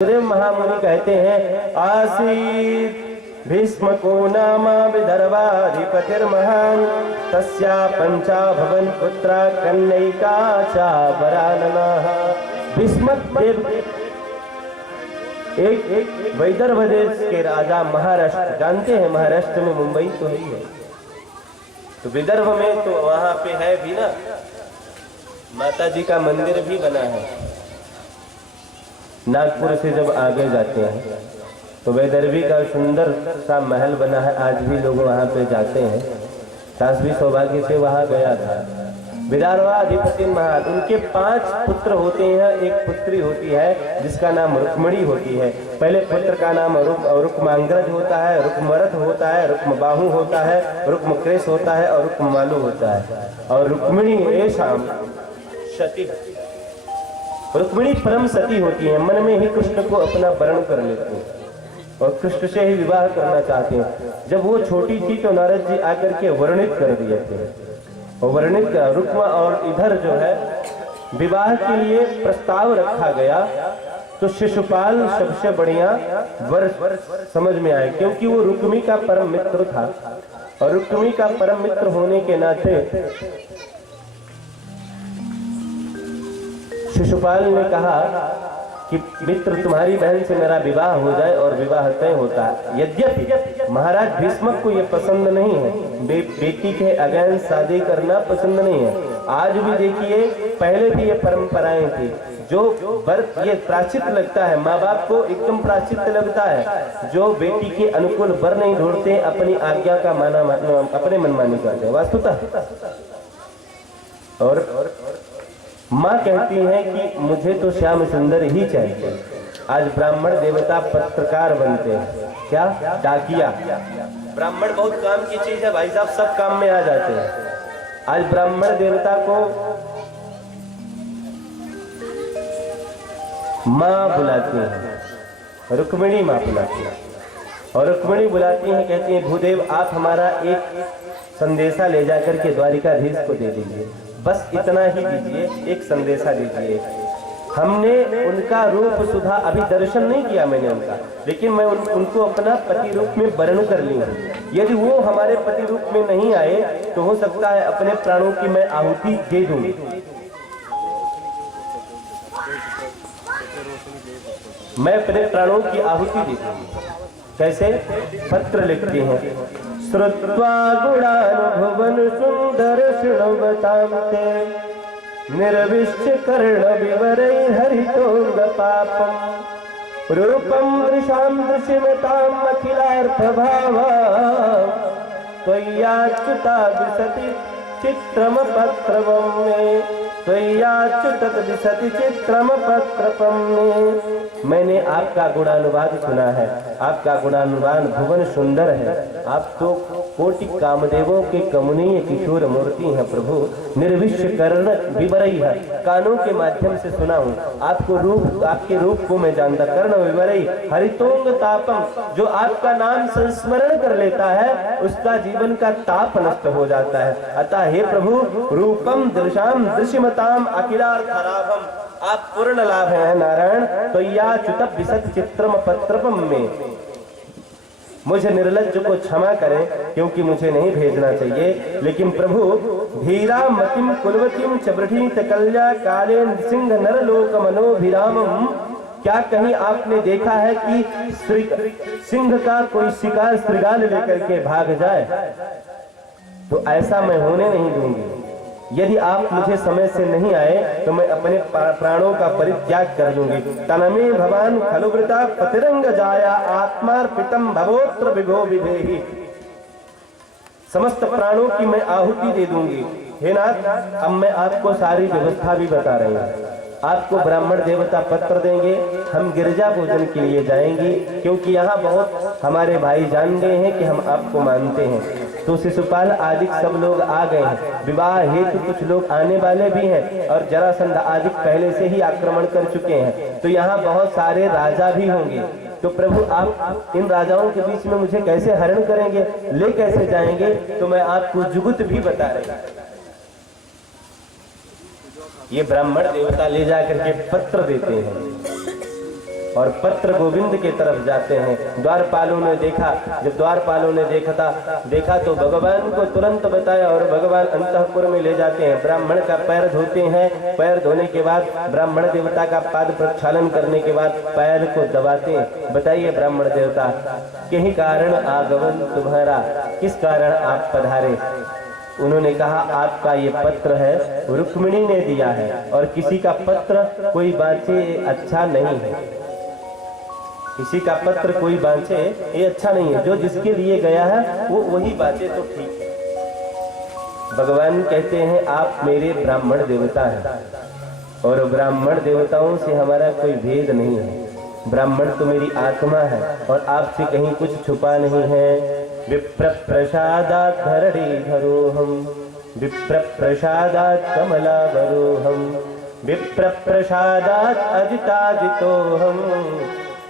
देव महामुनि कहते हैं आसीत् भीष्म को नामा विदर्भाधिपतिर्महान् तस्या पंचा भवन पुत्रा कन्यैका चा वराननाः। भीष्म देव एक विदर्भ देश के राजा, महाराष्ट्र जानते हैं, महाराष्ट्र में मुंबई तो ही है, तो विदर्भ में तो वहां पे है भी ना, माता जी का मंदिर भी बना है। नागपुर से जब आगे जाते हैं तो वैदर्भी का सुंदर सा महल बना है, आज भी लोग वहां पे जाते हैं। सास भी सौभाग्य से वहां गया था। विदर्भाधिपति महाराज, उनके 5 पुत्र होते हैं, एक पुत्री होती है जिसका नाम रुक्मिणी होती है। पहले पुत्र का नाम रुक्मांगज होता है, रुक्मरथ होता है, रुक्मबाहु होता है, रुक्मक्रेश होता है और रुक्मालु होता है। और रुक्मिणी ऐशाम सती, रुक्मिणी परम सती होती है, मन में ही कृष्ण को अपना वर्ण कर लेती है और कृष्ण से ही विवाह करना चाहते हैं। जब वो छोटी थी तो नारद जी आकर के वर्णित कर दिए थे, और वर्णित का रुक्मा, और इधर जो है विवाह के लिए प्रस्ताव रखा गया तो शिशुपाल सबसे बढ़िया वर समझ में आए, क्योंकि वो रुक्मी का परम मित्र था। और रुक्मी का परम मित्र होने के नाते शिशुपाल ने कहा कि मित्र तुम्हारी बहन से मेरा विवाह हो जाए, और विवाह तय होता है। यद्यपि महाराज भीष्म को यह पसंद नहीं है, बेटी के अगेंस्ट शादी करना पसंद नहीं है। आज भी देखिए, पहले भी ये परंपराएं थी, जो व्रत ये प्राचित लगता है, माँ बाप को एकदम प्राचित लगता है, जो बेटी के अनुकूल वर नहीं ढूंढते, अपनी आज्ञा का माना अपने मनमानी करते हैं वास्तुतः। और माँ कहती है कि मुझे तो श्याम सुंदर ही चाहिए। आज ब्राह्मण देवता पत्रकार बनते हैं, क्या डाकिया। ब्राह्मण बहुत काम की चीज है भाई साहब, सब काम में आ जाते हैं। आज ब्राह्मण देवता को माँ बुलाती है, रुक्मिणी माँ बुलाती है, और रुक्मिणी बुलाती है, कहती है भूदेव आप हमारा एक संदेशा ले जाकर के द्वारिकाधीश को दे दीजिए, बस इतना ही दीजिए, एक संदेशा दीजिए। हमने उनका रूप सुधा अभी दर्शन नहीं किया मैंने उनका, लेकिन मैं उनको अपना पति रूप में वर्ण कर ली हूँ। यदि वो हमारे पति रूप में नहीं आए तो हो सकता है अपने प्राणों की मैं आहुति दे दूं। मैं अपने प्राणों की आहुति दे दूं। कैसे? पत्र लिखते हैं, श्रुत्वा गुणानुभुवन सुंदर शृण्वतां ते निर्विश्य कर्ण विवरै हरितोंग पापम रूपम दृशां दृशिमतां अखिलार्थ भावा त्वय्याच्युता विसति चित्रम पत्रवं मे त्वय्याच्युत विसति चित्रम पत्रपम मे। मैंने आपका गुणानुवाद सुना है, आपका गुणानुवाद भुवन सुंदर है, आप तो कोटि कामदेवों के कमनीय किशोर मूर्ति हैं प्रभु। निर्विश्य कर्ण विवरई है, कानों के माध्यम से सुना हूँ आपको, रूप आपके रूप को मैं जानता। कर्ण विवरई हरितोंग तापम, जो आपका नाम संस्मरण कर लेता है उसका जीवन का ताप नष्ट हो जाता है। अतः हे प्रभु, रूपम दृशाम दृश्यमताम अखिलार्थाराभम, आप पूर्ण लाभ है नारायण। तो या च्युत विसत चित्रम पत्रपम में मुझे निर्लज्ज को क्षमा करें, क्योंकि मुझे नहीं भेजना चाहिए। लेकिन प्रभु, धीरा मतिम कुलवतीम चब्रठीत कल्या काले सिंह नरलोक मनोभिरामम, क्या कहीं आपने देखा है कि सिंह का कोई शिकार श्रृगाल लेकर के भाग जाए? तो ऐसा मैं होने नहीं दूंगी। यदि आप मुझे समय से नहीं आए तो मैं अपने प्राणों का परित्याग कर दूंगी। तनमे भवान खलुवृता पतिरंग जाया आत्मार्पितम भवोत्र विभो विधेहि, समस्त प्राणों की मैं आहुति दे दूंगी। हे नाथ, अब मैं आपको सारी व्यवस्था भी बता रही हूँ। आपको ब्राह्मण देवता पत्र देंगे, हम गिरजा भोजन के लिए जाएंगे, क्योंकि यहाँ बहुत हमारे भाई जान गए हैं कि हम आपको मानते हैं। तो शिशुपाल आदि सब लोग आ गए हैं, विवाह हेतु कुछ लोग आने वाले भी हैं, और जरासंध आदि पहले से ही आक्रमण कर चुके हैं। तो यहाँ बहुत सारे राजा भी होंगे। तो प्रभु, आप इन राजाओं के बीच में मुझे कैसे हरण करेंगे, ले कैसे जाएंगे? तो मैं आपको जुगुत भी बता रही हूँ। ये ब्राह्मण देवता ले जाकर के पत्र देते हैं, और पत्र गोविंद के तरफ जाते हैं। द्वारपालों ने देखा, जब द्वारपालों ने देखा तो भगवान को तुरंत बताया और भगवान अंतःपुर में ले जाते हैं। ब्राह्मण का पैर धोते हैं, पैर धोने के बाद ब्राह्मण देवता का पाद प्रक्षालन करने के बाद पैर को दबाते हैं। बताइए ब्राह्मण देवता, यही कारण आगमन तुम्हारा, किस कारण आप पधारे? उन्होंने कहा आपका ये पत्र है रुक्मिणी ने दिया है, और किसी का पत्र कोई बाँचे अच्छा नहीं है, किसी का पत्र कोई बाँचे ये अच्छा नहीं है, जो जिसके लिए गया है वो वही बाँचे तो ठीक है। भगवान कहते हैं आप मेरे ब्राह्मण देवता हैं और ब्राह्मण देवताओं से हमारा कोई भेद नहीं है, ब्राह्मण तो मेरी आत्मा है और आपसे कहीं कुछ छुपा नहीं है। विप्र प्रसादात् धरणीधरोऽहं, विप्र प्रसादात् कमलावरोऽहं, विप्र प्रसादात् अजिताजितोऽहं,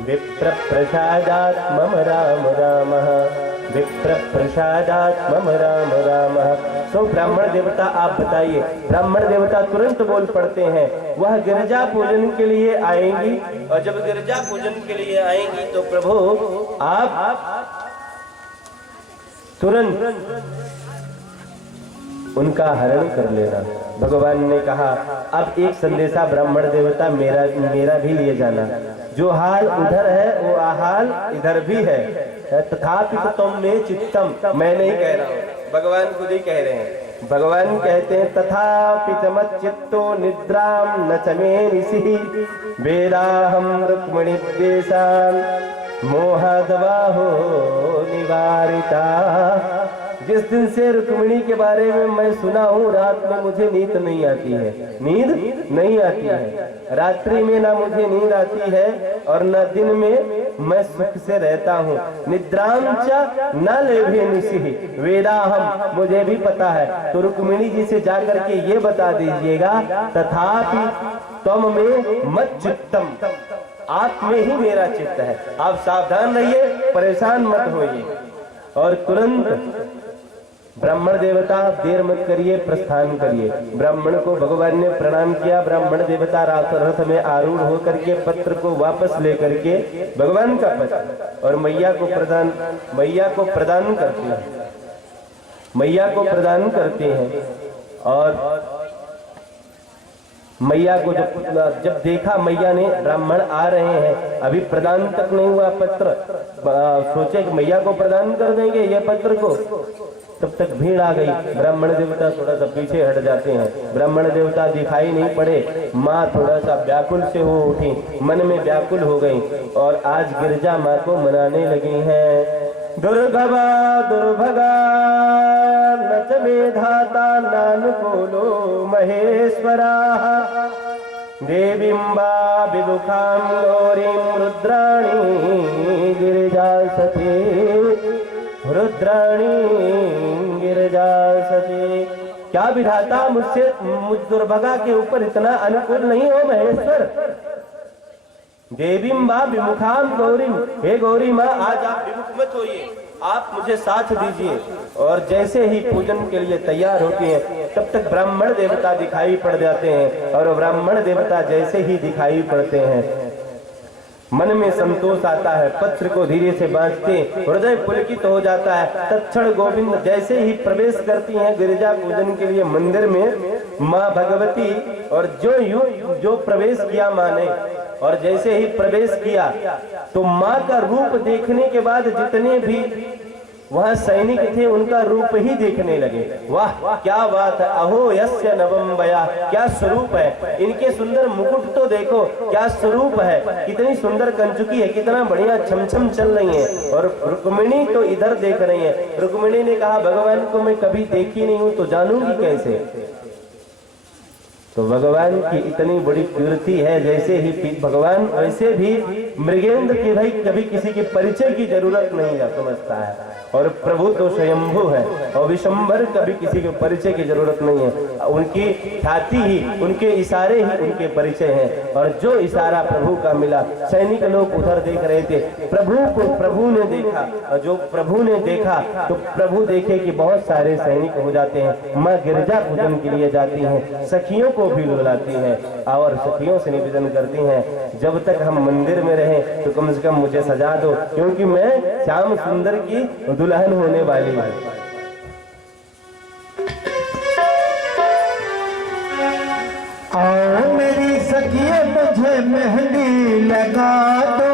विप्र प्रसादात् मम राम रामः, विप्र प्रसादात् मम राम रामः। तो ब्राह्मण देवता आप बताइए। ब्राह्मण देवता तुरंत बोल पड़ते हैं, वह गिरजा पूजन के लिए आएंगी, और जब गिरजा पूजन के लिए आएंगी तो प्रभु आप तुरंत उनका हरण कर लेना। भगवान ने कहा अब एक संदेशा ब्राह्मण देवता मेरा भी लिए जाना, जो हाल उधर है वो हाल इधर भी है। तथापि तुम में चित्तम, मैं नहीं कह रहा हूँ, भगवान खुद ही कह रहे हैं। भगवान कहते हैं तथापि चमत् चित्तो निद्राम न चमे निशि, वेदाहम रुक्मिणी देशान मोहदवाहो निवारिता। जिस दिन से रुक्मिणी के बारे में मैं सुना हूँ, रात में मुझे नींद नहीं आती है, नींद नहीं आती है, रात्रि में ना मुझे नींद आती है और न दिन में मैं सुख से रहता हूँ। निद्राम च न लेभे निशि वेदाहम, मुझे भी पता है, तो रुक्मिणी जी से जाकर के ये बता दीजिएगा तथापि तुम में मत चित्तम, आप में ही मेरा चित्त है, आप सावधान रहिए, परेशान मत होइए। और तुरंत ब्राह्मण देवता देर मत करिए, प्रस्थान करिए। ब्राह्मण को भगवान ने प्रणाम किया, ब्राह्मण देवता रथ में आरूढ़ होकर के पत्र को वापस लेकर के, भगवान का पत्र, और मैया को प्रदान करते हैं, मैया को प्रदान करते हैं। और मैया को जब देखा, मैया ने ब्राह्मण आ रहे हैं, अभी प्रदान तक नहीं हुआ पत्र, सोचे कि मैया को प्रदान कर देंगे ये पत्र को, तब तक भीड़ आ गई। ब्राह्मण देवता थोड़ा सा पीछे हट जाते हैं, ब्राह्मण देवता दिखाई नहीं पड़े। माँ थोड़ा सा व्याकुल से हो उठी, मन में व्याकुल हो गई और आज गिरजा माँ को मनाने लगी हैं। दुर्गवा दुर्भगा नच मेधाता नानुकूलो महेश्वराः, देवीम्बा विदुखां गौरीं रुद्राणी गिरिजासते, रुद्राणी गिरिजासते। क्या विधाता मुझ दुर्भगा के ऊपर इतना अनुकूल नहीं हो महेश्वर? देवीं माँ विमुखाम गौरीम, हे गौरी माँ आज आप विमुख मत होइए, आप मुझे साथ दीजिए। और जैसे ही पूजन के लिए तैयार होती हैं, तब तक ब्राह्मण देवता दिखाई पड़ जाते हैं। और ब्राह्मण देवता जैसे ही दिखाई पड़ते हैं, मन में संतोष आता है, पत्र को धीरे से बांधते, हृदय पुलकित हो जाता है। तत्क्षण गोविंद जैसे ही प्रवेश करती हैं गिरिजा पूजन के लिए मंदिर में माँ भगवती, और जो प्रवेश किया माँ ने, और जैसे ही प्रवेश किया तो माँ का रूप देखने के बाद जितने भी वहाँ सैनिक थे उनका रूप ही देखने लगे। वाह क्या बात है, अहो यस्य नवम बया, क्या स्वरूप है इनके, सुंदर मुकुट तो देखो, क्या स्वरूप है, कितनी सुंदर कंचुकी है, कितना बढ़िया छमछम चल रही है। और रुक्मिणी तो इधर देख रही है। रुक्मिणी ने कहा भगवान को मैं कभी देखी नहीं हूँ तो जानूंगी कैसे? तो भगवान की इतनी बड़ी कीर्ति है, जैसे ही भगवान वैसे भी मृगेंद्र की भाई कभी किसी के परिचय की जरूरत नहीं समझता है। और प्रभु तो स्वयंभू है और विशंबर कभी किसी के परिचय की जरूरत नहीं है। उनकी ख्याति ही, उनके इशारे ही उनके परिचय हैं। और जो इशारा प्रभु का मिला, सैनिक लोग उधर देख रहे थे, प्रभु को प्रभु ने देखा, और जो प्रभु ने देखा तो प्रभु देखे कि बहुत सारे सैनिक हो जाते हैं। माँ गिरजा पूजन के लिए जाती हैं, सखियों को को भी लुभाती हैं और सखियों से निवेदन करती हैं, जब तक हम मंदिर में रहें तो कम से कम मुझे सजा दो, क्योंकि मैं श्याम सुंदर की दुल्हन होने वाली हूँ। आओ मेरी सखिए मुझे मेहंदी लगा दो,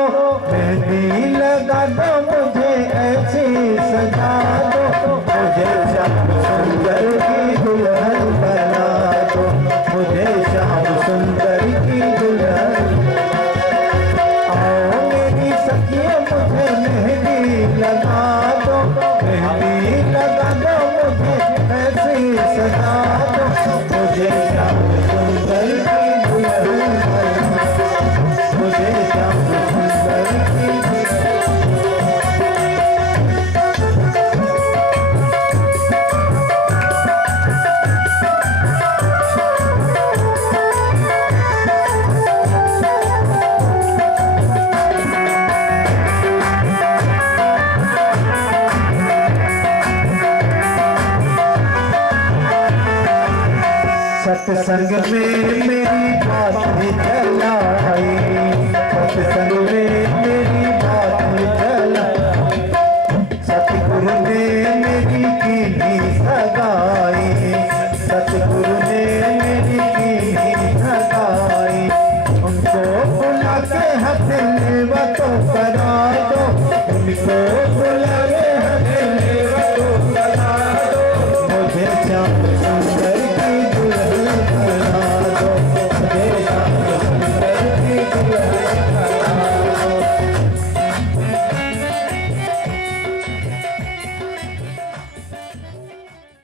मेहंदी लगा दो, मुझे ऐसी सजा दो, मुझे श्याम सुंदर की दुल्हन बना दो, मुझे श्याम सुंदर की दुल्हन। आओ मेरी सखिए मुझे मेहंदी लगा दो, मेहंदी लगा दो, मुझे ऐसी सजा दो, मुझे श्याम सुंदर की दुल्हन बना दो, मुझे श्याम सुंदर की दुल्हन। सत्संग में मेरी बात चला